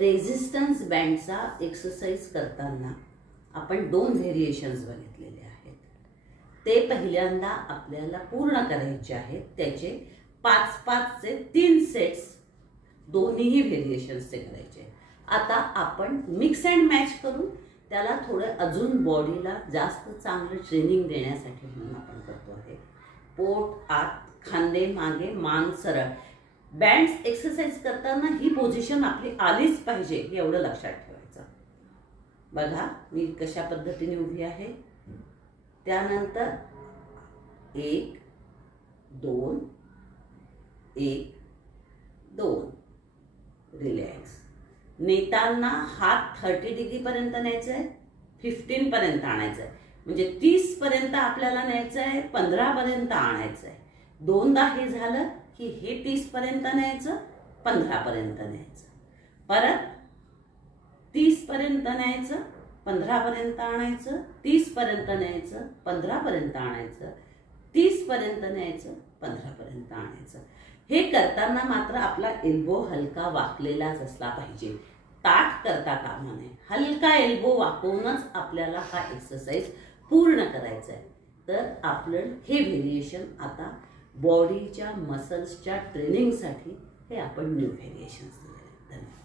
Resistance बँडचा exercise करताना आपण 2 व्हेरिएशन्स बघितलेले आहेत. ते पहिल्यांदा आपल्याला पूर्ण करायचे आहेत. त्याचे 5-5 चे 3 सेट्स दोन्ही व्हेरिएशन्सचे करायचे. आता आपण मिक्स अँड मॅच करून त्याला थोडं अजून बॉडीला जास्त चांगलं ट्रेनिंग देण्यासाठी म्हणून आपण करतो आहे. पोट आत, खांदे मागे, मान सरळ. बँड्स एक्सरसाइज करताना ही पोझिशन आपली आलीच पाहिजे हे एवढं लक्षात ठेवायचं. बघा मी कशा पद्धतीने उभी आहे. त्यानंतर 1 2 1 2 रिलॅक्स. नेताना हात 30 डिग्री पर्यंत न्यायचा आहे, 15 पर्यंत आणायचं आहे. म्हणजे 30 पर्यंत आपल्याला न्यायचं आहे, 15 पर्यंत आणायचं आहे. दोनदा हे झालं की हे 30 पर्यंत न्यायचं, 15 पर्यंत न्यायचं. परत 30 पर्यंत न्यायचं, 15 पर्यंत आणायचं, 30 पर्यंत न्यायचं, 15 पर्यंत आणायचं, 30 पर्यंत न्यायचं, 15 पर्यंत आणायचं. हे करताना मात्र आपला एल्बो हलका वाकलेलाच असला पाहिजे. ताठ करता कामा नये. हलका एल्बो वाकवूनच आपल्याला हा एक्सरसाइज पूर्ण करायचा आहे. तर आपलं हे व्हेरिएशन आता बॉडीच्या मसल्सच्या ट्रेनिंगसाठी हे आपण न्यू व्हेरिएशन्स दिलेले आहेत. धन्यवाद.